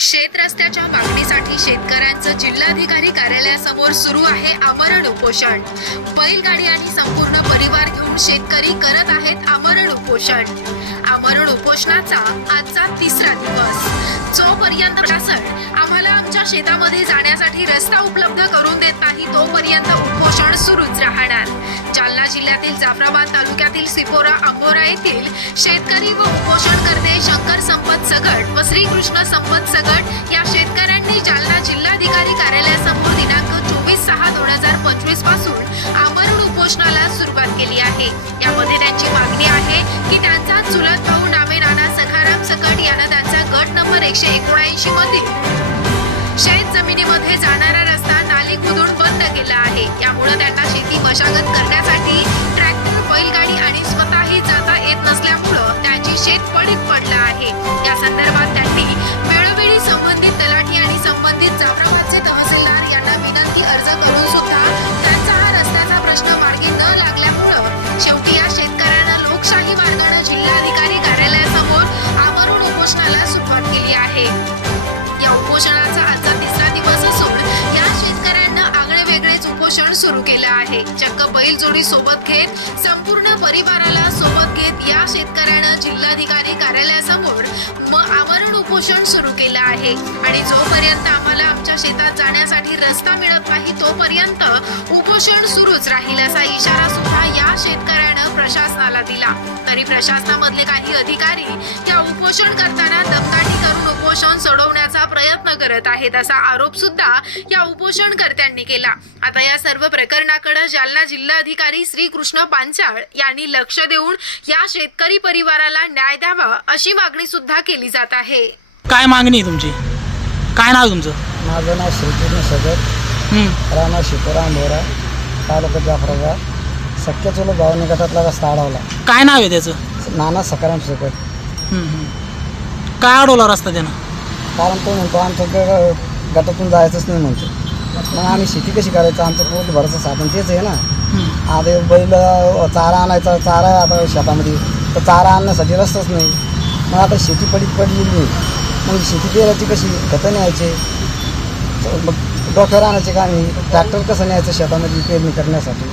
शेत रस्त्याच्या मागणीसाठी शेतकऱ्यांचं जिल्हाधिकारी कार्यालयासमोर सुरू आहे आमरण उपोषण। बैलगाडी आणि संपूर्ण परिवार घेऊन शेतकरी करत आहेत आमरण उपोषण। आमरण उपोषणाचा आजचा तिसरा दिवस। जोपर्यंत प्रशासन आम्हाला आमच्या शेतामध्ये जाण्यासाठी रस्ता उपलब्ध करून देत नाही तोपर्यंत उपोषण सुरूच राहणार। जालना जिल्ह्यातील जाफराबाद तालुक्यातील सिपोरा अंबोरा येथील शेतकरी व उपोषणकर्ते शंकर संपत सगट व श्रीकृष्ण संपत सगट या शेतकऱ्यांनी जालना जिल्हाधिकारी कार्यालयासमोर दिनांक 24/6/2025 पासून आमरण उपोषणाला सुरुवात केली आहे। यामध्ये त्यांची मागणी आहे की त्यांचा चुलत भाऊ नामे नाना सखाराम सकट यांना त्यांचा गट नंबर 179 मधील शेत जमिनीमध्ये जाणारा रस्ता नाली खोदून बंद केला आहे। यामुळे त्यांना शेती मशागत करण्यासाठी ट्रॅक्टर, बैलगाडी आणि स्वतःही जाता येत नसल्यामुळे त्यांची शेत पडीक पडलं आहे। या संदर्भात त्यांनी वेळोवेळी संबंधित तलाठी आणि संबंधित जाफराबादचे तहसीलदार यांना विनंती अर्ज करून सुद्धा त्यांचा हा रस्त्याचा प्रश्न मार्गी न लागल्यामुळे शेवटी या शेतकऱ्यांना लोकशाही मार्गाने जिल्हाधिकारी कार्यालयासमोर आमरण उपोषणाला सुरुवात केली आहे। या उपोषणाचा आजचा तिसरा दिवस असून या शेतकऱ्यांना आगळे वेगळेच उपोषण सुरू केलं आहे। चक्क बैलजोडी सोबत घेत संपूर्ण परिवाराला सोबत घेत या शेतकऱ्यानं जिल्हाधिकारी कार्यालयासमोर आमरण उपोषण सुरू केलं आहे आणि जोपर्यंत आम्हाला आमच्या शेतात जाण्यासाठी रस्ता मिळत नाही तोपर्यंत उपोषण सुरूच राहील असा इशारा सुद्धा या शेतकऱ्यानं प्रशासनाला दिला। तरी प्रशासनामधले काही अधिकारी या उपोषण करताना दमदाटी करून उपोषण सोडवण्याचा प्रयत्न करत आहेत असा आरोप सुद्धा या उपोषणकर्त्यांनी केला। आता या सर्व प्रकरणाकडे जालना जिल्हाधिकारी श्रीकृष्ण पांचाळ यांनी लक्ष देऊन या शेतकरी परिवाराला न्याय द्यावा अशी मागणी सुद्धा केली जात आहे। काय मागणी आहे तुमची? काय नाव तुमचं? माझं नाव श्रीकृष्ण सगट, राणा सिपोरा अंबोरा, तालुका जाफराबाद। सख्या चुलत भावाने गटातला रस्ता अडवला। काय नाव आहे त्याचं? नाना सखाराम सकट। काय अडवला रस्ता त्यानं? कारण तो म्हणतो आमच्या गटातून जायचंच नाही म्हणतो। मग आम्ही शेती कशी करायचं? आमचं पोट भरायचं साधन तेच आहे ना। आता बैल चारा आणायचा, चारा आहे आता शेतामध्ये, तर चारा आणण्यासाठी रस्ताच नाही। मग आता शेती पडलेली नाही, मग शेती पेरायची कशी? खतं न्यायचे, मग डोक्यावर आणायचे का? आम्ही ट्रॅक्टर कसं न्यायचं शेतामध्ये पेरणी करण्यासाठी?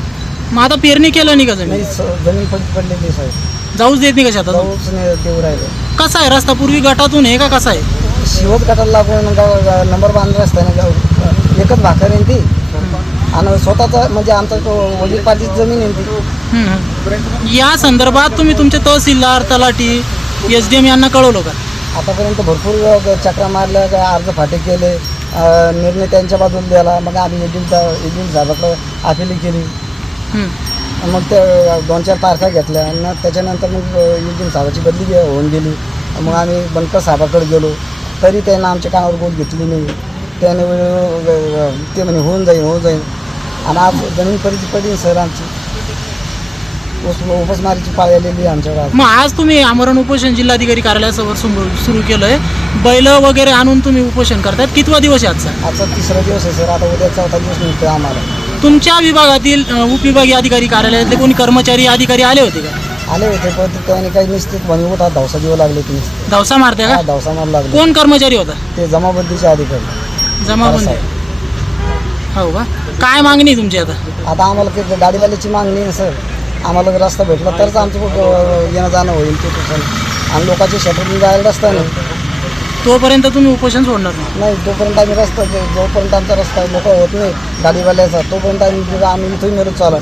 मग आता पेरणी केलं नाही का जमीन? नाही, जमीन पडलेली साहेब, जाऊच देत नाही का शेतात? जाऊच नाही देऊ राहिलं। कसा आहे रस्ता? पूर्वी गटातून आहे का कसा आहे? शिवत गटाला लागून नंबर बांधला असताना एकच भाकर आहे ती, आणि स्वतःचा म्हणजे आमचा वडील पार्टीची जमीन आहे ती। या संदर्भात तुम्ही तुमचे तहसीलदार, तलाठी, SDM यांना कळवलं का? आतापर्यंत भरपूर चक्रा मारल्या, अर्ज फाटे केले, निर्णय त्यांच्या बाजूला दिला। मग आम्ही एडिल साहेबाकडे अपील केली, मग ते 2-4 तारखा घेतल्या आणि त्याच्यानंतर मग एडिल साहेबाची बदली होऊन गेली। मग आम्ही बनकर साहेबाकडे गेलो, तरी त्यांना आमच्या कानावर बोट घेतली नाही। त्याने ते म्हणे होऊन जाईल, आणि आज जमीन पडली सर आमची, उपासमारीची पाळी आलेली आहे आमच्यावर। मग आज तुम्ही आमरण उपोषण जिल्हाधिकारी कार्यालयासमोर सुरू केलंय, बैल वगैरे आणून तुम्ही उपोषण करतायत। कितवा दिवस आहे आजचा? आजचा तिसरा दिवस आहे सर। आता उद्या 4था दिवस मिळतो आम्हाला। तुमच्या विभागातील उपविभागीय अधिकारी कार्यालयातले कोणी कर्मचारी अधिकारी आले होते का? आले होते, पण त्याने काही निश्चित म्हणून होता, धावसा देऊ लागले तुम्ही। धावसा मारते का? धावसा मारू लागले। कोण कर्मचारी होता? ते जमाबंदीचे अधिकारी। जमाबंदी, हो का? काय मागणी आहे तुमची आता? आता आम्हाला ते गाडीवाल्याची मागणी आहे सर, आम्हाला रस्ता भेटला तरच आमचं येणं जाणं होईल तिथून, आणि लोकांच्या शेतातून जायला रस्ता नाही तोपर्यंत तुम्ही उपोषण सोडणार नाही। तोपर्यंत आम्ही रस्ता, जोपर्यंत आमचा रस्ता मोकळा होत नाही गाडीवाल्याचा, तोपर्यंत आम्ही इथून मिळत चालू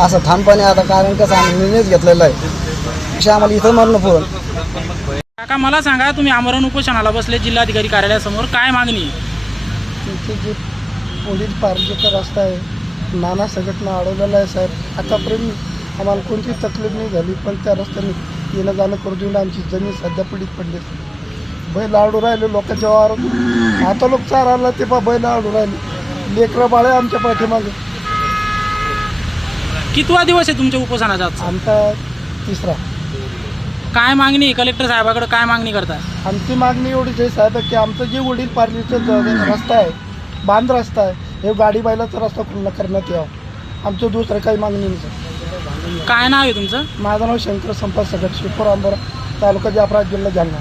असं ठामपणे। आता कारण कसं आम्ही निर्णयच घेतलेला आहे, अशा आम्हाला इथं मरणं फोन। काका मला सांगा, तुम्ही आमरण उपोषणाला बसले जिल्हाधिकारी कार्यालयासमोर, काय मागणी? तुमचे जे पोलीस पार्टीचा रस्ता आहे, नाना सगटनं अडवलेला आहे साहेब। आतापर्यंत आम्हाला कोणती तकलीफ नाही झाली, पण त्या रस्त्याने येणं जाणं करू देऊन आमची जमीन सध्या पडीत पडली। बैल आडू राहिले लोकांच्या वावरात, आता लोक चारायला ते बैल आडू राहिले, लेकरं बाळे आमच्या पाठीमागे। कितवा दिवस आहे तुमच्या उपोषणाचा? आमचा तिसरा। काय मागणी आहे? कलेक्टर साहेबाकडे काय मागणी करता? आमची मागणी एवढीच आहे साहेब की आमचं जे वडील पार्टीचा रस्ता आहे, बांध रस्ता आहे, हे गाडी बैलाचा रस्ता खुला करण्यात यावा। आमचं दुसरं काही मागणी नाही। काय नाव आहे तुमचं? माझं नाव शंकर संपत सगट, सिपोरा अंबोरा, तालुका जाफराबाद, जिल्हा जालना।